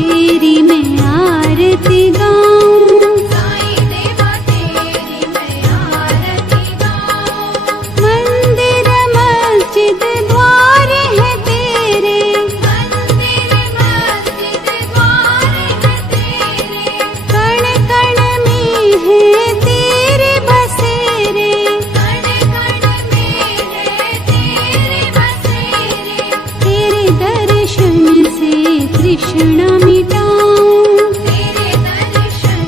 तेरी मैं आरती गाऊं, साईं देवा तेरी मैं आरती गाऊं। मंदिर मस्जिद द्वार है तेरे, मंदिर मस्जिद द्वार है तेरे, कण कण में है तेरे बसेरे, कण कण में है तेरे बसेरे। तेरे दर्शन से तृष्णा मिटाऊं, तेरे दर्शन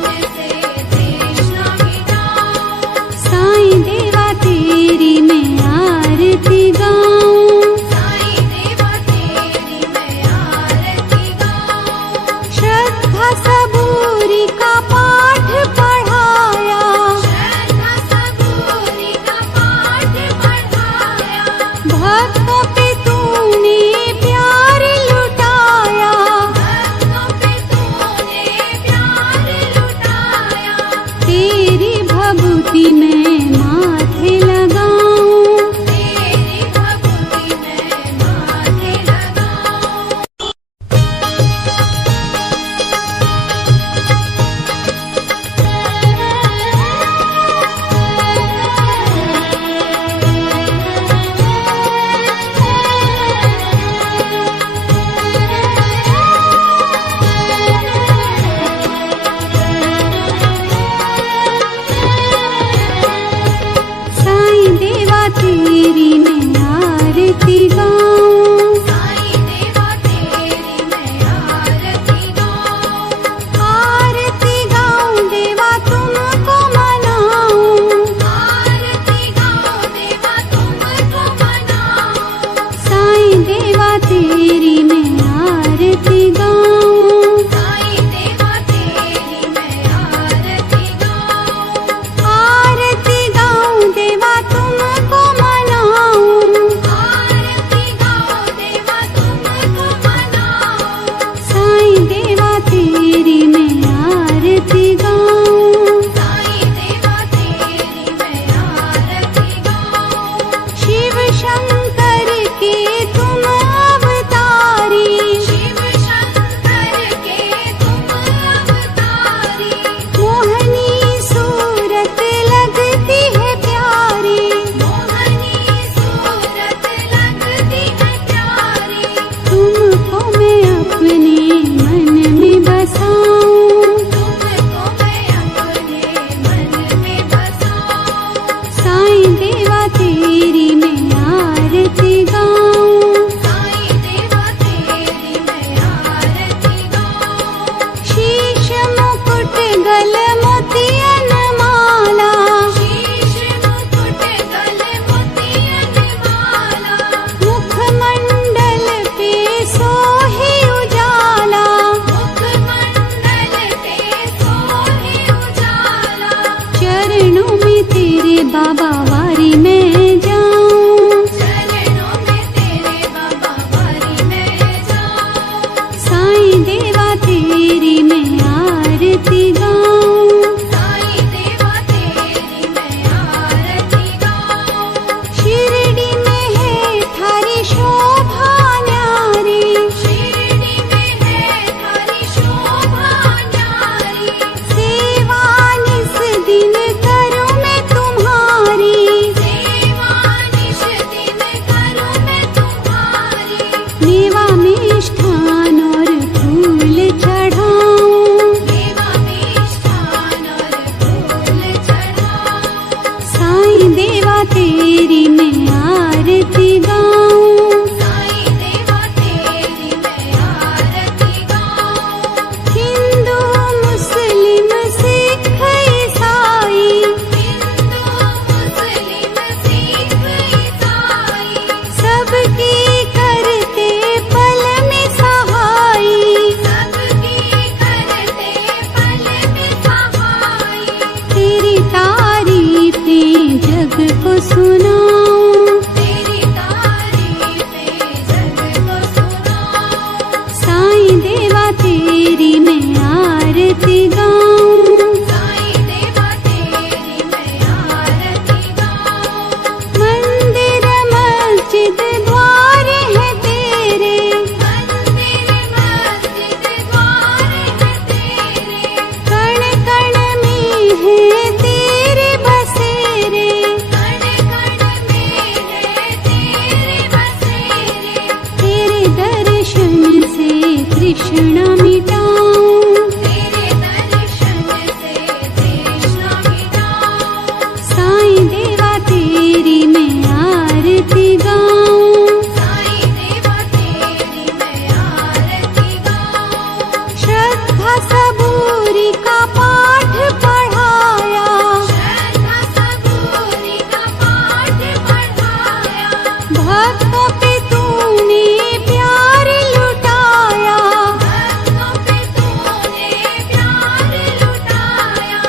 तृष्णा मिटाऊं। तेरे दर्शन से तृष्णा मिटाऊं। साईं देवा तेरी मैं आरती गाऊं। साईं देवा तेरी मैं आरती गाऊं। श्रद्धा सबूरी का पाठ पढ़ाया। श्रद्धा सबूरी का पाठ पढ़ाया। भक्तों पे तूने प्यार लुटाया। भक्तों पे तूने प्यार लुटाया।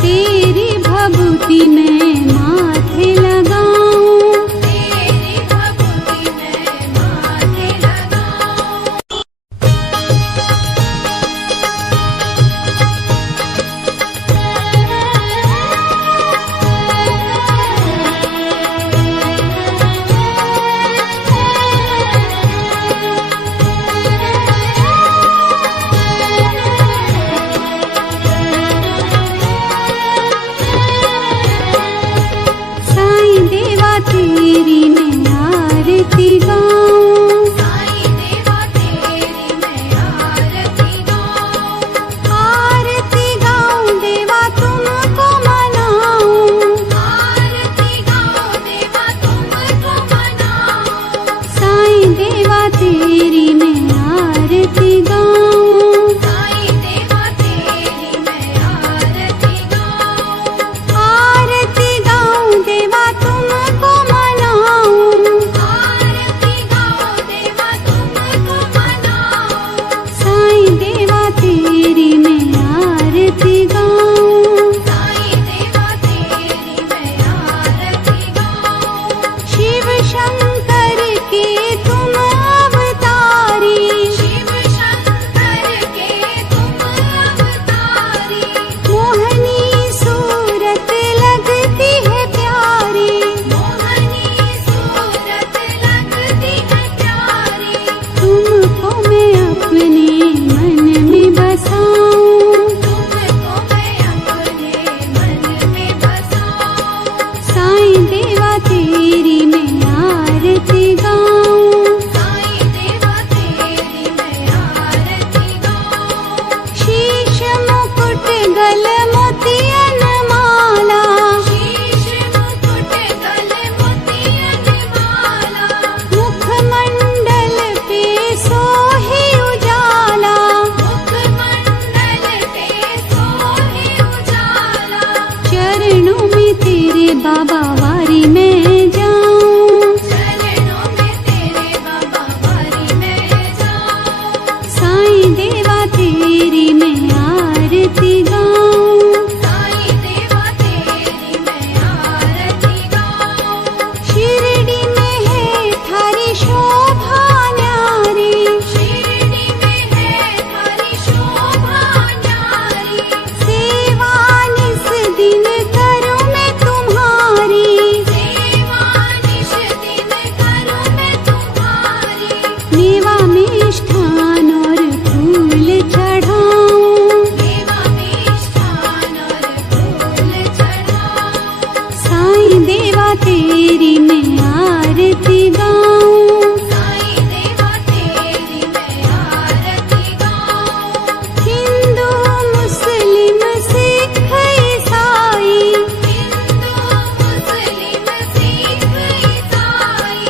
तेरी भभूति मैं माथे लगाऊं। तेरी भक्ति मैं माथे लगाऊं। साईं देवा तेरी मैं आरती गाऊं। साईं देवा तेरी मैं आरती गाऊं। आरती गाऊं देवा तुमको मनाऊं। आरती गाऊं देवा तुमको मनाऊं। साईं देवा तेरी मैं आरती गाऊं। साईं देवा तेरी मैं आरती गाऊं। आरती गाऊं देवा तुमको मनाऊं। आरती गाऊं देवा तुमको मनाऊं। साईं देवा तेरी मैं आरती गाऊं। साईं देवा तेरी मैं आरती गाऊं। शिव शंकर के तुम अवतारी। शिव शंकर के तुम अवतारी। मोहनी सूरत लगती है प्यारी। मोहनी सूरत लगती है प्यारी। तुमको मैं अपने मन में बसाऊं। तुमको मैं अपने मन में बसाऊं। साईं देवा तेरी मैं आरती गाऊं। साईं देवा तेरी मैं आरती गाऊं। शीश मुकुट गल मोतियन माला। शीश मुकुट गले मोतियन माला। मुखमंडल पे सोहे उजाला। मुखमंडल पे सोहे उजाला। चरणों में तेरे बाबा वारी मैं जाऊं। चरणों में तेरे बाबा वारी मैं जाऊं। साईं देवा तेरी मैं आरती गाऊं। साईं देवा तेरी मैं आरती गाऊं। शिरडी में है थारी शोभा न्यारी। शिरडी में है थारी शोभा न्यारी। सेवा निस दिन करूं मैं तुम्हारी। सेवा निश दिन करूं मैं तुम्हारी। मेवा मिष्ठान और फूल चढ़ाऊं। देवा मिष्ठान और फूल चढ़ाऊं। साईं देवा तेरी मैं आरती गाऊं। साईं देवा तेरी मैं आरती गाऊं। हिंदू मुस्लिम सिख ईसाई। हिंदू मुस्लिम सिख ईसाई।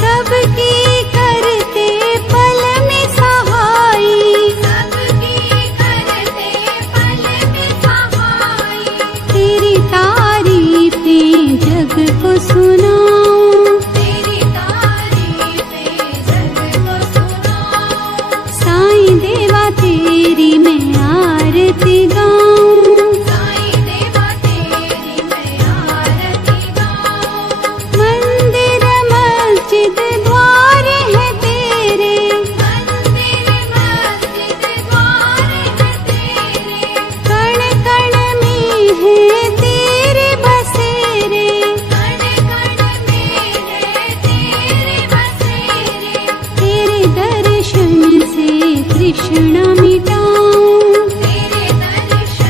सबकी करते पल में सहाई। सबकी करते पल में सहाई। तेरी तारीफें जग को सुनाऊं। तेरी तारीफें जग को सुनाऊं। साईं देवा तेरी मैं आरती गाऊं। साईं देवा तेरी मैं आरती गाऊं। मंदिर मस्जिद द्वार है तेरे। मंदिर मस्जिद द्वार है तेरे। कण कण में है तेरे बसेरे। कण कण में है तेरे बसेरे। तेरे दर्शन से तृष्णा मिटाऊं। तेरे दर्शन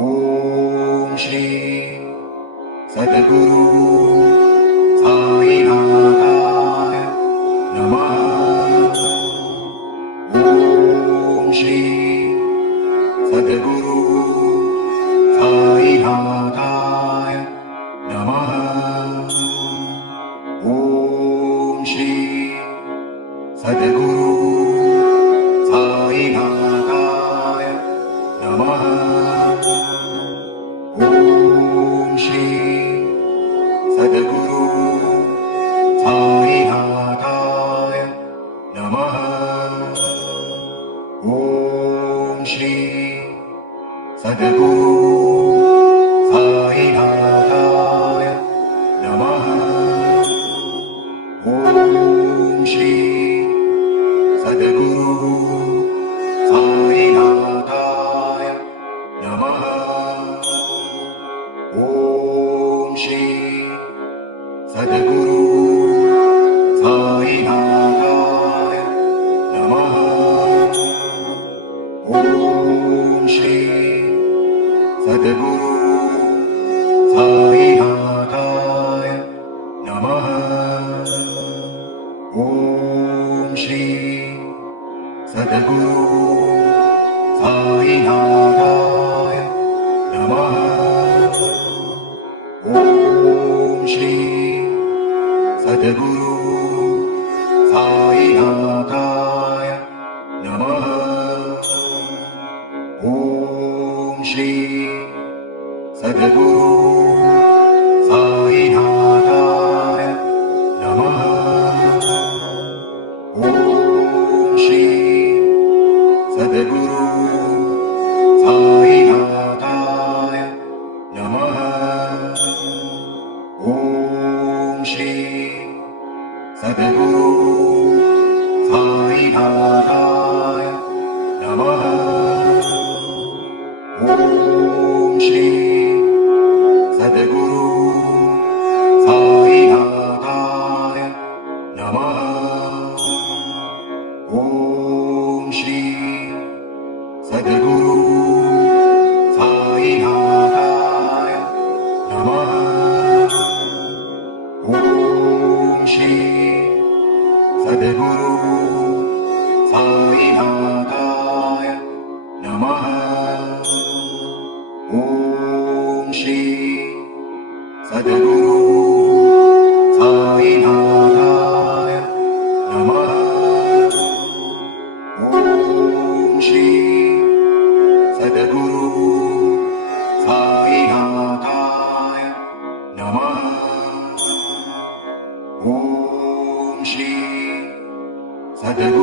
ॐ श्री सद्गुरु साईनाथाय नमः। ॐ श्री सद्गुरु साईनाथाय नमः। ॐ श्री सद्गुरु साईनाथाय नमः। ॐ श्री सद्गुरु साईनाथाय नमः। ॐ श्री सद्गुरु साईनाथाय नमः। ॐ श्री सद्गुरु साईनाथाय नमः। ॐ श्री सद्गुरु साईनाथाय नमः। ॐ श्री सद्गुरु साईनाथाय नमः। ॐ श्री सद्गुरु साईनाथाय नमः। ॐ श्री सद्गुरु साईनाथाय नमः। ॐ श्री सद्गुरु साईनाथाय नमः। ॐ श्री सद्गुरु साईनाथाय नमः। ॐ श्री सद्गुरु साईनाथाय नमः। ॐ श्री सद्गुरु साईनाथाय नमः। ॐ श्री सद्गुरु साईनाथाय नमः। ॐ श्री सद्गुरु साईनाथाय नमः। ॐ श्री सद्गुरु साईनाथाय नमः। ॐ श्री सद्गुरु साईनाथाय नमः। ॐ श्री सद्गुरु